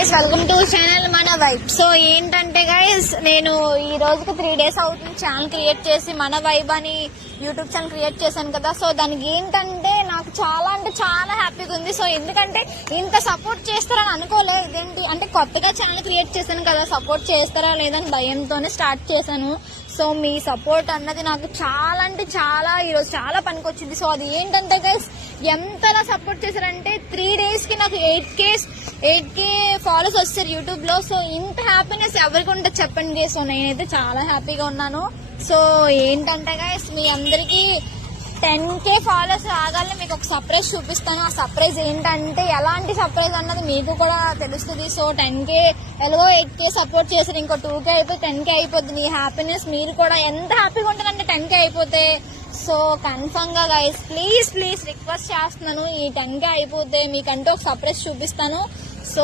Welcome to channel మన vibe. So ఏంటంటే guys, నేను ఈ రోజుకి 3 days అవుతుంది ఛానల్ క్రియేట్ చేసి, మన వైబ్ అని యూట్యూబ్ ఛానల్ క్రియేట్ చేశాను కదా. సో దానికి ఏంటంటే నాకు చాలా అంటే చాలా హ్యాపీగా ఉంది. సో ఎందుకంటే ఇంత సపోర్ట్ చేస్తారని అనుకోలేదు. ఇదేంటి అంటే కొత్తగా ఛానల్ క్రియేట్ చేశాను కదా, సపోర్ట్ చేస్తారా లేదని భయంతోనే స్టార్ట్ చేశాను. సో మీ సపోర్ట్ అన్నది నాకు చాలా అంటే చాలా ఈరోజు చాలా పనికొచ్చింది. సో అది ఏంటంటే గైస్, ఎంతలా సపోర్ట్ చేశారంటే 3 days కి నాకు 8K ఫాలోవర్స్ వస్తారు యూట్యూబ్ లో. సో ఇంత హ్యాపీనెస్ ఎవరికి ఉంటుంది చెప్పండి. సో నేనైతే చాలా హ్యాపీగా ఉన్నాను. సో ఏంటంటే గైస్, మీ అందరికి 10K ఫాలోవర్స్ రాగానే మీకు ఒక సర్ప్రైజ్ చూపిస్తాను. ఆ సర్ప్రైజ్ ఏంటంటే ఎలాంటి సర్ప్రైజ్ అన్నది మీకు కూడా తెలుస్తుంది. సో 10K ఎలాగో 8K సపోర్ట్ చేశారు, ఇంకో 2K అయిపోతే 10K అయిపోద్ది. మీ హ్యాపీనెస్ మీరు కూడా ఎంత హ్యాపీగా ఉంటుందంటే 10K అయిపోతే. సో కన్ఫర్మ్ గా గైస్ ప్లీజ్ రిక్వెస్ట్ చేస్తున్నాను, ఈ 10K అయిపోతే మీకంటూ ఒక సర్ప్రైజ్ చూపిస్తాను. సో